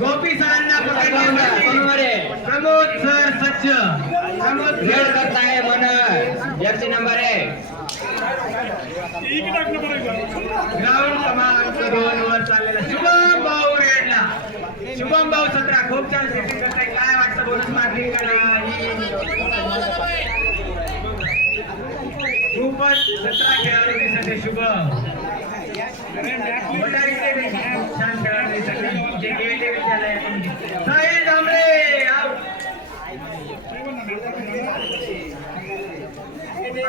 गोपी सरांना प्रमोद सर सज्ज प्रमोद खेळ सर करताय मन जर्सी नंबर एक ग्राउंड क्रमांक दोन वर चाललेला शुभम भाऊ रेडला. शुभम भाऊ सतरा. खूप छान सेटिंग करताय. काय वाटतं? बोनस मार्किंग करा ही खूपच सतरा खेळाडू दिसत आहे शुभम मोटारीचे देखील छान खेळाडू दिसत आहे जे गेले विद्यालय साहिल दामले out.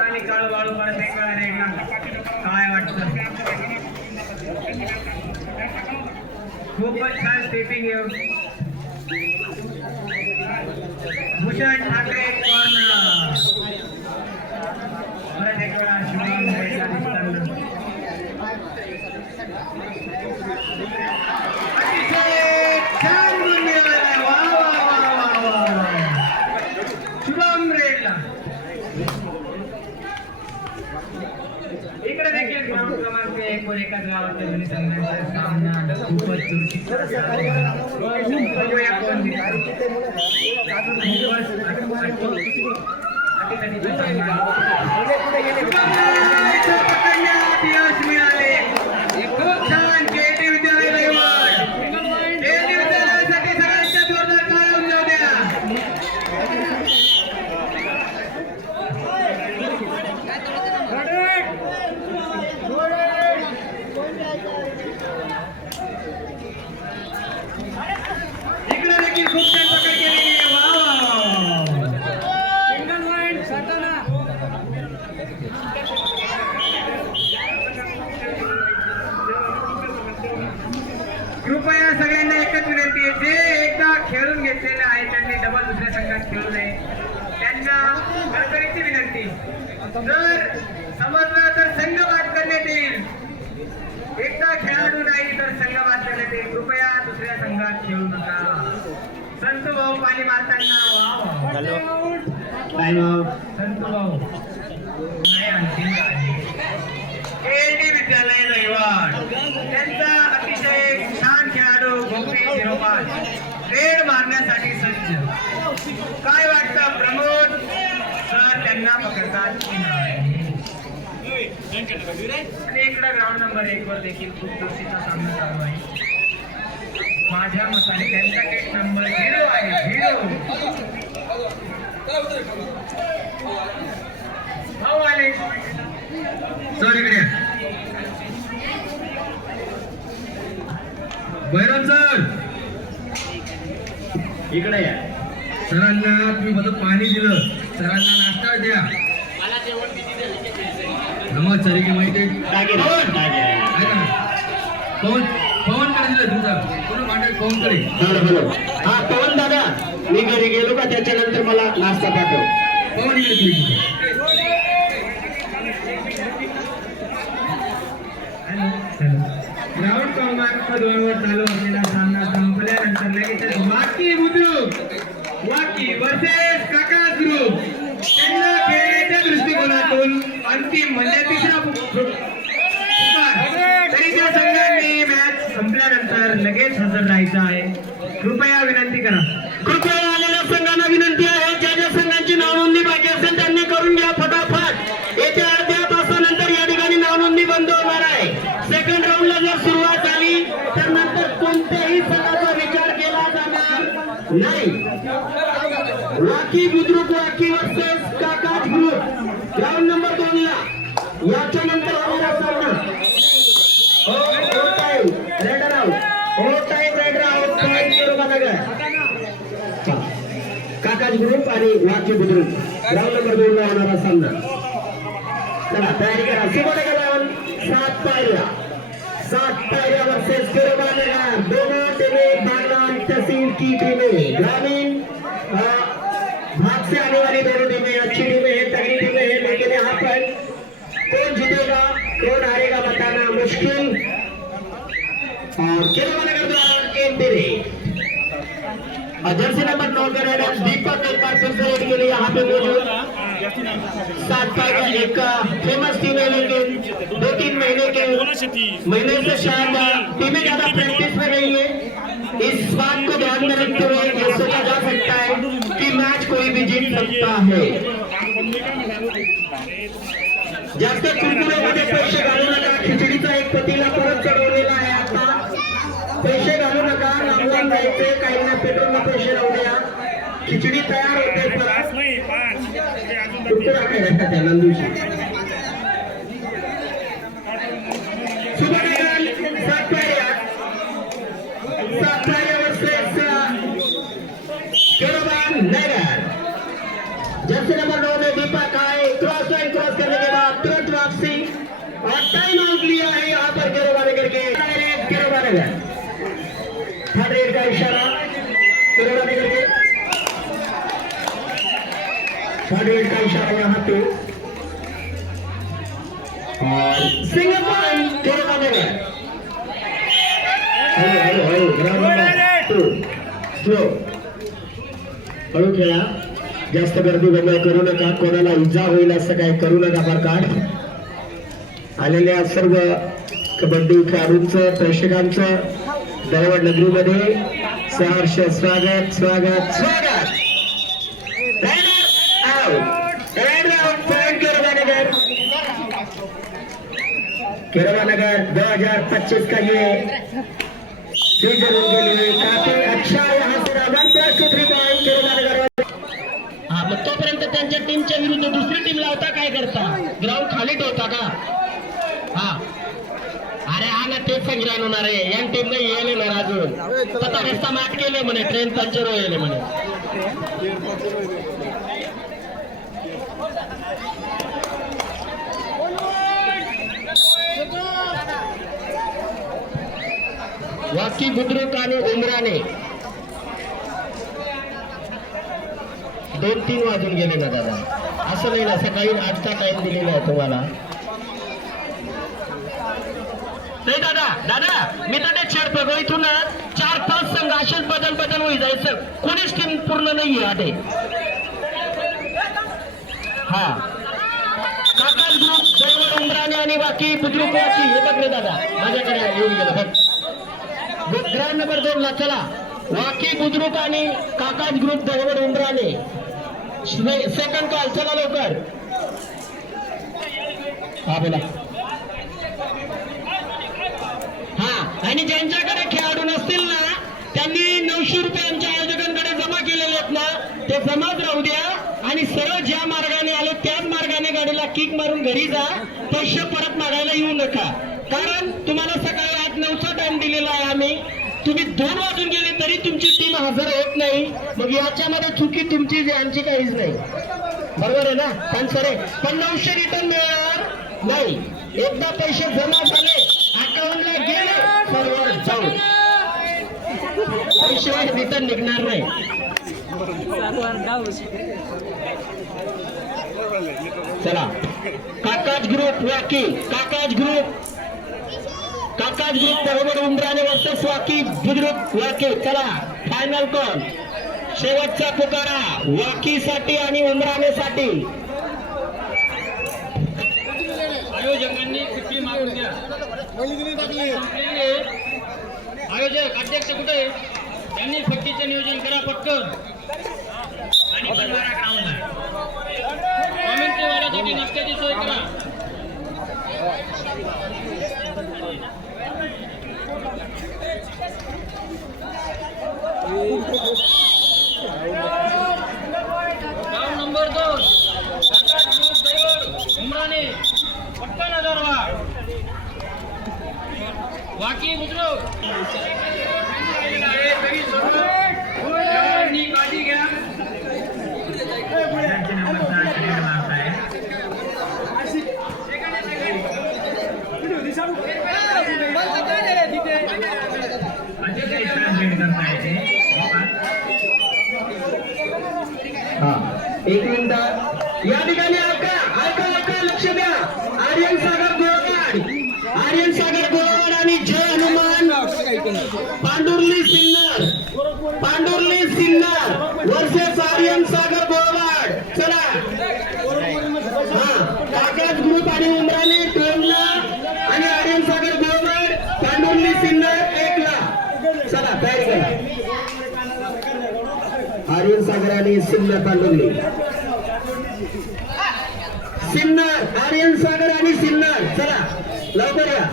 आणि काळू वाळू परत एक वेळा रेडला काय वाटतं खूपच छान स्टेपिंग येऊ भूषण ठाकरे कॉर्नर परत एक वेळा शुभम रेडला दिसताना अतिशय छान गुण मिळाला वा वा वा वा वा शुभम रेडला इकडे देखील ग्राउंड क्रमांक एक वर एकाच गावाच्या दोन्ही संघांचा सामना खूपच चुरशीचा झाला. खूपच वेळा आपण दिसतो. खूपच अटीतटीचा सामना. शुभमला पकडण्यात यश मिळाले खूप छान केटी विद्यालय रविवार केटी विद्यालयासाठी सगळ्यांच्या जोरदार टाळ्या जाऊ द्या इकडे देखील खूप छान पकड केलेली आहे वा वा, वा कृपया सगळ्यांना एकच विनंती आहे जे एकदा खेळून घेतलेले आहे त्यांनी डबल दुसऱ्या संघात खेळू नये त्यांना कळकळीची विनंती. जर समजलं तर संघ बाद करण्यात येईल. एकदा खेळाडू नाही तर संघ बाद करण्यात येईल. कृपया दुसऱ्या संघात खेळू नका. संतू भाऊ पाणी मारताना. संतू भाऊ. नाही आणखी विद्यालय रविवार त्यांचा अतिशय छान खेळाडू गोपी शिरोपाल. रेड मारण्यासाठी सज्ज. काय वाटतं प्रमोद? सर त्यांना पकडतात आणि इकडं ग्राउंड नंबर एक वर देखील खूप चुरशीचा सामना चालू आहे. माझ्या मताने त्यांचा गेट नंबर झिरो आहे झिरो भाऊ आले. सर इकडे बैरम सर. इकडे या. सरांना तुम्ही फक्त पाणी दिलं. सरांना नाश्ता द्या. सर की माहिती पवन. पवन पवनकडे दिलं तुमचा. कॉन्टॅक्ट पवनकडे. बरं बरं. हा पवन दादा मी घरी गेलो का? त्याच्यानंतर मला नाश्ता पाठव. पवन इकडे. ग्राउंड क्रमांक दोन वर चालू असलेला सामना संपल्यानंतर लगेच वाकी बुद्रुक वाकी वर्सेस काकास ग्रुप खेळण्याच्या अंतिम म्हणजे तिसरा तरी त्या संघाने मॅच संपल्यानंतर लगेच हजर राहायचं आहे. काकाज ग्रुप आणि वाक्य बुद्रुक. ग्राउंड नंबर दोन ला होणारा सामना. चला तयारी करा. सुबोधे ग्राउंड सात पायऱ्या. सात पायऱ्या वर्सेस फिरवालेगा दोनों टीमें बागलान तहसील की टीमें. ग्रामीण भाग से आने वाली दोनों टीमें. अच्छी टीमें हैं तगड़ी टीमें हैं लेकिन यहाँ पर कौन जीतेगा कौन हारेगा बताना मुश्किल. और खेलवाने नगर द्वारा एक जर्सी नंबर नौ के दीपक एक बार फिर से के लिए यहाँ पे मौजूद। एक फ़ेमस टीम है, लेकिन दो तीन महीने के महीने से शायद टीमें ज़्यादा प्रैक्टिस में रही है। इस बात को ध्यान में रखते हुए ये सोचा जा सकता है कि मैच कोई भी जीत सकता है। जास्त खिचडीचा एक पतीला परत चढवलेला नागवान जायचे काहींना पेट्रोलला पैसे राहू द्या. खिचडी तयार होते पाच परत नाही पाच. ते अजून कुरकुरा खायला त्या नंदूशी शुभनगर सात पायऱ्या सात पायऱ्या वर्सेस केरोबान नगर जर्सी नंबर नौ में दीपक आए क्रॉस लाइन क्रॉस करने के बाद तुरंत वापसी. और टाइम आउट लिया है यहाँ पर केरोबा नगर के केरोबा नगर थर्ड रेड का इशारा केरोबा नगर के थर्ड रेड का इशारा यहाँ सिंगल पॉइंट केरोबा हळू हळू खेळा. जास्त गर्दी गोंधळ करू नका. कोणाला इजा होईल असं काय करू नका बरं का आलेल्या सर्व कबड्डी खेळाडूंचं प्रेक्षकांचं दरवड नगरीमध्ये. सहर्ष स्वागत स्वागत स्वागत. केरवानगर 2025 का ये सीजन उनके लिए काफी अच्छा यहाँ से रन प्लस टू थ्री हा मग तोपर्यंत त्यांच्या टीमच्या विरुद्ध दुसरी टीम लावता काय करता? ग्राउंड खाली ठेवता का? हा. अरे हा ना तेच संग्रहण होणार आहे. या टीम नाही येले ना अजून. आता रस्ता मात केले म्हणे ट्रेन पंचर होईल म्हणे. वाकी बुद्रुक आणि उमराने. दोन तीन वाजून गेले ना दादा. असं नाही ना सकाळी आजचा टाइम दिलेला आहे तुम्हाला. नाही दादा दादा मी तर ते छेडतो इथून चार पाच संघ असेच बदल बदल होई जायचं कोणीच टीम पूर्ण नाहीये आहे हा. काका ग्रुप दैवड उमराने आणि बाकी बुद्रुक वाकी हे बघ रे दादा. माझ्याकडे येऊन गेलं बघ. ग्राउंड नंबर दोन ला चला. वाकी बुद्रुक आणि काकाज ग्रुप दहवड उमराने सेकंड कॉल चला लवकर. हा बोला. हा आणि ज्यांच्याकडे खेळाडू नसतील ना त्यांनी नऊशे रुपये आमच्या आयोजकांकडे जमा केलेले आहेत ना ते जमाच राहू द्या. आणि सरळ ज्या मार्गाने आलो किक मारून घरी जा पैसे परत मागायला येऊ नका. कारण तुम्हाला सकाळी आठ नऊचा टाइम दिलेला आहे आम्ही. तुम्ही दोन वाजून गेले तरी तुमची टीम हजर होत नाही. मग याच्यामध्ये चुकी तुमची आमची काहीच नाही. बरोबर आहे ना? पण सर पण नऊशे रिटर्न मिळणार नाही. एकदा पैसे जमा झाले अकाउंटला गेले सर्व जाऊन. पैसे रिटर्न निघणार नाही. चला. Kaka's group Waki. Kaka's group Kaka's group बरोबर उमराने वर्सेस वाकी बुद्रुक वाकी. चला. फायनल कॉल शेवटचा पुकारा. वाकी साठी आणि उमरानेसाठी आयोजकांनी मागून द्या. आयोजक अध्यक्ष कुठे? त्यांनी सुट्टीचं नियोजन करा पटकन. आणि बनवारा ग्राउंडला कॉमेंट्री वाल्यासाठी नाश्त्याची सोय करा ग्राउंड हा. एक मिनिट. या ठिकाणी ऐका ऐका ऐका लक्ष द्या. आर्यन सागर गोवाड आर्यन सागर गोवाड आणि जय हनुमान. पांडुर्ली सिन्नर पांडुर्ली सिन्नर वर्सेस आर्यन सागर गोळवाड चला हा काकाच ग्रुप आणि उमराने टोलला आणि आर्यन सागर आर्यन सिन्नर पांडुर्ली सिन्नर आर्यन सागर आणि सिन्नर. चला लवकर या.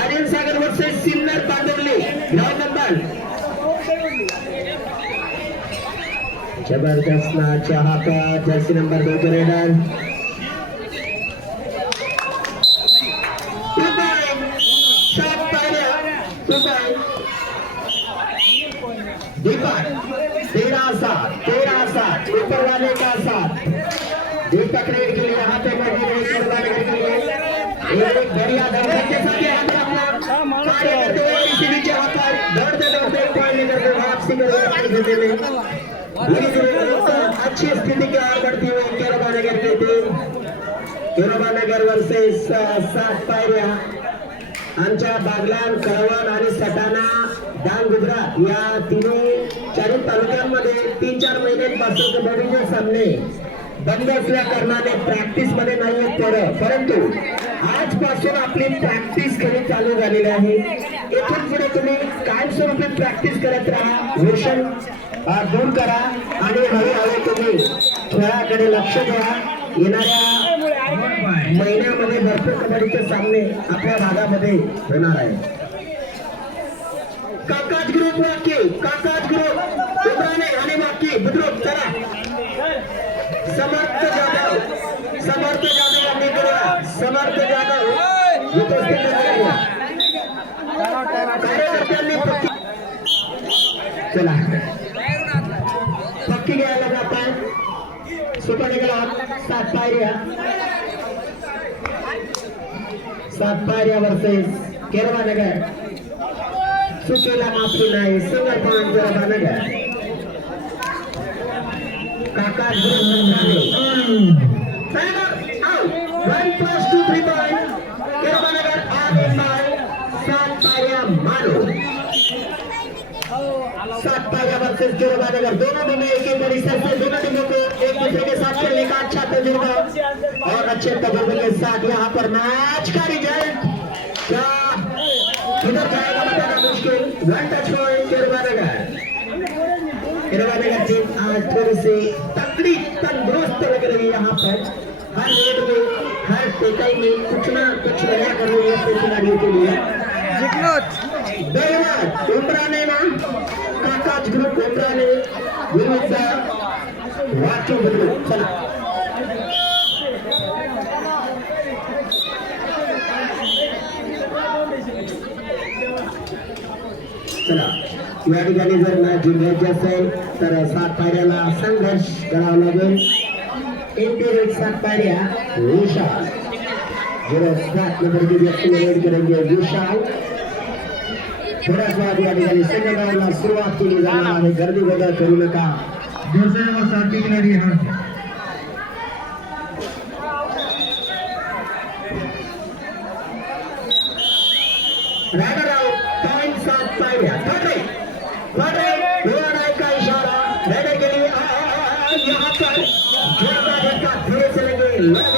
Aryan Sagar versus Sinnar Pandurli ground number जबरदस्त नाचा यहाँ पर जर्सी नंबर दो के रेडर. दीपक. दीपक रेड के लिए यहाँ पे मौजूद है कुर्बान के लिए एक बढ़िया दर्शक के साथ यहाँ पे अपना कार्य करते हुए इसी बीच यहाँ पर दौड़ते दौड़ते पॉइंट लेकर के वापसी कर रहे हैं खेलते में धीरे धीरे दोस्तों अच्छी स्थिति की ओर बढ़ती हुई केरबा नगर की टीम केरबा नगर वर्सेस सात पायऱ्या आमच्या बागलान कळवण आणि सटाणा डांग गुजरात या तिन्ही चारी तालुक्यांमध्ये तीन चार महिन्यांपासून कबड्डीचे सामने बंद असल्या कारणाने प्रॅक्टिसमध्ये नाहीये पोरं परंतु आजपासून आपली प्रॅक्टिस खरी चालू झालेली आहे. इथून पुढे तुम्ही कायमस्वरूपी प्रॅक्टिस करत राहा. व्यसन दूर करा. आणि हळूहळू तुम्ही खेळाकडे लक्ष द्या. येणाऱ्या महिन्यामध्ये भरपूर कबड्डीचे सामने आपल्या भागामध्ये होणार आहे काकाज ग्रुप वाकी काकाज ग्रुप उमराणे आणि वाकी बुद्रुक. समर्थ जाधव समर्थ जाधव यांनी समर्थ जाधव। चला। पक्की घ्यायला जात सुपर निघाला सात पायऱ्या सात पायऱ्या वर्सेस केरवा नगर। सुकेला माफ़ी नाही। सिंगर पॉइंट केरवा नगर। काका one plus two three point सात पायऱ्या मारो सात पायऱ्या वर्सेस केरवा दोनों टीमें एक एक परिसर से दोनों टीमों को एक दूसरे के साथ खेलने का अच्छा तजुर्बा और अच्छे तजुर्बे के साथ यहाँ पर मैच का रिजल्ट नगर टीम आज थोड़ी सी तकड़ी तंदुरुस्त लग रही है यहाँ पर हर रेड में हर टेकाई में कुछ ना कुछ नया कर रही है खिलाड़ियों के लिए धन्यवाद उमराने ना काकाज ग्रुप उमराने विरुद्ध वाक्य ग्रुप चला चला। या ठिकाणी जर मॅच जिंकायची असेल तर सात पायऱ्याला संघर्ष करावा लागेल. इंटेरियर सात पायऱ्या विशाल. झिरो सात व्यक्ती विशाल. थोड्याच वेळात या ठिकाणी सुरुवात केली जाणार आहे. गर्दी बदल करू नका. दुसऱ्या नंबर खिलाड़ी Mm-hmm.